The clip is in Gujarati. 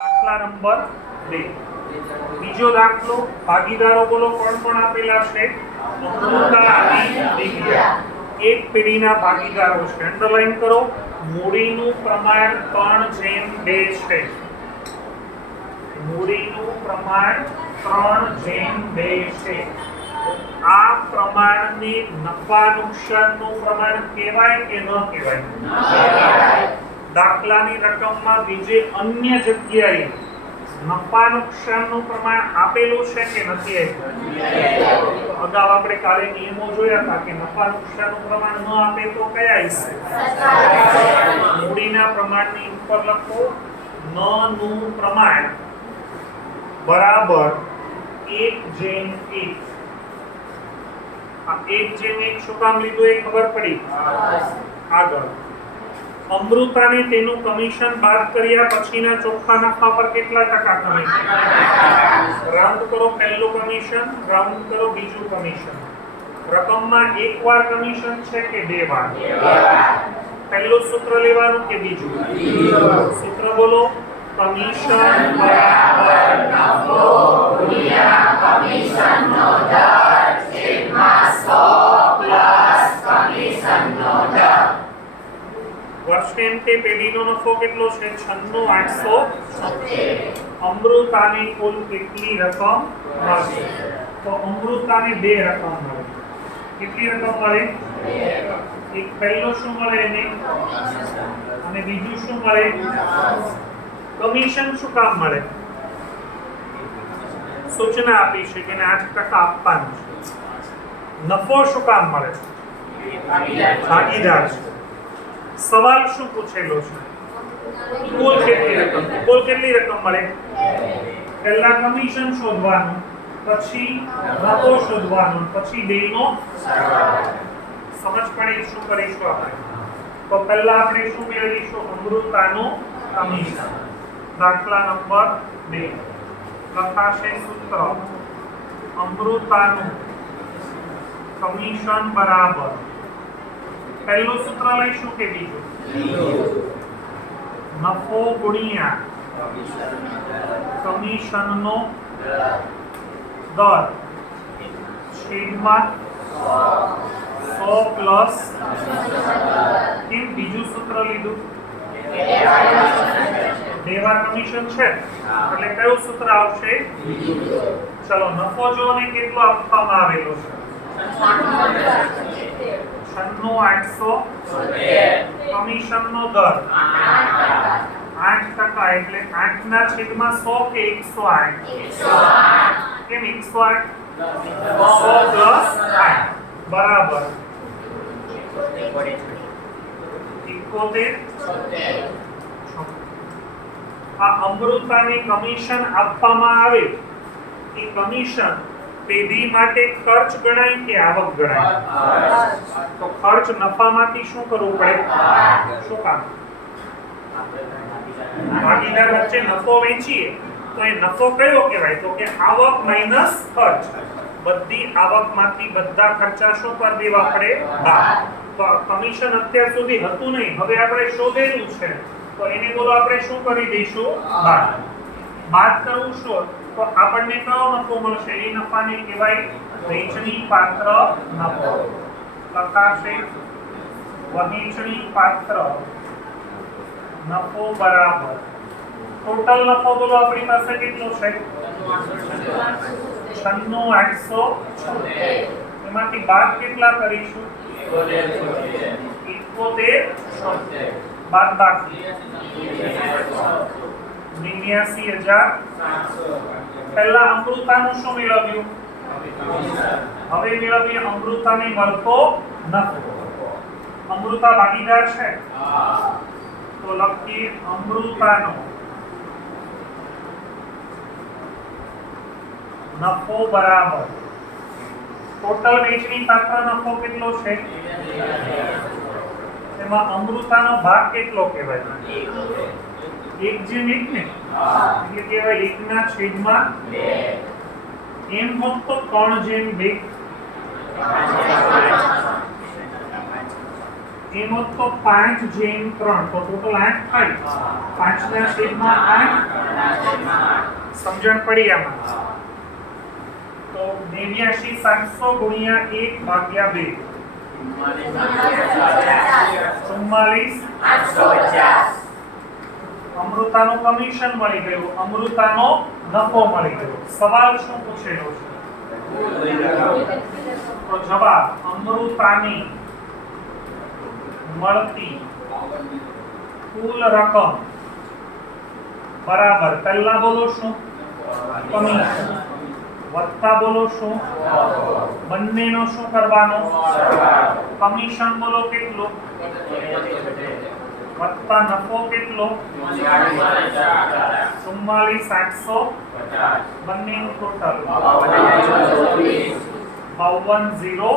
દાખલા નંબર બે. બીજો દાખલો, ભાગીદારો બોલો, કોણ કોણ આપેલા છે? એક પેઢીના ભાગીદારો છે. અંડરલાઈન કરો. મૂડીનું પ્રમાણ ત્રણ જેમ બે છે. મૂડીનું પ્રમાણ ત્રણ જેમ બે છે. આ પ્રમાણને નફા નુકસાનનું પ્રમાણ કહેવાય કે ન કહેવાય? દાખલાની રકમમાં બીજે અન્ય જગ્યાએ નફા નુકસાનનું પ્રમાણ આપેલું છે કે નથી આપ્યું? અગાઉ આપણે કાલે નિયમો જોયા હતા કે નફા નુકસાનનું પ્રમાણ ન આપે તો કયા હિસ્સે મૂડીના પ્રમાણની ઉપર લખો, ન નું પ્રમાણ બરાબર એક જેમ એક. આ એક જેમ એક શું કામ લીધું? એ ખબર પડી? આગળ. અમૃતાને તેનું કમિશન બાદ કર્યા પછીના ચોખ્ખા નફા પર કેટલા ટકા કમિશન રાઉન્ડ કરો પહેલું કમિશન રાઉન્ડ કરો બીજું કમિશન રકમમાં એક વાર કમિશન છે કે બે વાર? પહેલું સૂત્ર લેવાનું કે બીજું? સૂત્ર બોલો કમિશન બરાબર નફો ગુણ્યા કમિશનનો દર. પેઢીનો નફો કેટલો છે? છન્નું, આઠસો. અમૃતાની કુલ કેટલી રકમ મળશે તો અમૃતાને બે રકમ મળે. કેટલી રકમ મળે? એક પહેલો શું મળે એને? અને બીજું શું મળે? કમિશન શું કામ મળે? સૂચના આપી છે કે આઠ ટકા આપવાનું છે. નફો શું કામ મળે? ભાગીદાર છે. સવાલ શું પૂછેલો છે? કુલ કેટલી રકમ? કુલ કેટલી રકમ મળે? પહેલા કમિશન શોધવાનું, પછી નફો શોધવાનું, પછી બિલનો સમજ પડે શું કરીશું આપણે? તો પહેલા આપણે શું મેળવીશું? અમૃતાનું કમિશન દાખલા નંબર બે. લખાશે સૂત્ર. અમૃતાનું કમિશન બરાબર. પહેલું સૂત્ર લઈશું કે બીજું? નફો ગુણ્યા કમિશનનો દર. છેદમાં સો પ્લસ કેમ બીજું સૂત્ર લીધું? દેવા કમિશન છે. એટલે કયું સૂત્ર આવશે? ચલો, નફો જો કેટલો આપવામાં આવેલો છે? છન્નું આઠસો કમિશનનો દર. આઠ ટકા એટલે આઠ ના છેદમાં સો કે એકસો આઠ? કેમ એકસો આઠ? સો પ્લસ આઠ. બરાબર. ઇકોતેર આ અમૃતાની કમિશન આપવામાં આવે. એ કમિશન પેઢી માટે ખર્ચ ગણાય કે આવક ગણાય? તો ખર્ચ નફામાંથી શું કરવું પડે? શું કામ? ભાગીદાર વચ્ચે નફો વેચીએ, તો એ નફો કયો કહેવાય? તો કે આવક માઇનસ ખર્ચ. બધી આવકમાંથી બધા ખર્ચા શું કરી દેવા પડે? બહાર. તો કમિશન અત્યાર સુધી હતું નહીં. હવે આપણે શોધેલું છે. તો એને બોલો આપણે શું કરી દઈશું? બાદ બાદ કરવું શું તો આપણને કયો નફો મળશે? એ નફાને કહેવાય વહેંચણી પાત્ર નફો. લખાશે વહેંચણી પાત્ર નફો બરાબર. ટોટલ નફો બોલો આપણી પાસે કેટલો છે? છન્નું આઠસો એમાંથી બાદ કેટલા કરીશું? ઇકોતેર બાદ બાકી. નેવ્યાસી હજાર પહેલા અમૃતાનું શું મેળવ્યું? હવે મેળવીએ અમૃતાને મળતો નફો. અમૃતા ભાગીદાર છે? તો લખીએ અમૃતાનો નફો બરાબર. ટોટલ વેચની પાત્ર નફો કેટલો છે? એમાં અમૃતાનો ભાગ કેટલો કહેવાય? એક જેમ એક ને એટલે કહેવાય એકના છેદમાં એમ હોત તો ત્રણ જેમ બે. એનો તો પાંચ જેમ ત્રણ. તો ટોટલ આઠ થાય. પાંચના છેદમાં આઠ. સમજણ પડી આમાં. તો નેવ્યાશી સાતસો ગુણ્યા એક ભાગ્યા બે. ચુમ્માલીસ. અમૃતાનું કમિશન મળી ગયું અમૃતાનો નફો મળી ગયો. સવાલ શું પૂછેલો છે? તો જવાબ અમૃતાની મળતી કુલ રકમ બરાબર પહેલા બોલો શું? કમિશન વત્તા બોલો શું? બંનેનો શું કરવાનો? કમિશન બોલો કેટલું? વત્તા નફો કેટલો? ચુમ્માલીસ આઠસો. બંનેનું ટોટલ. બાવન ઝીરો.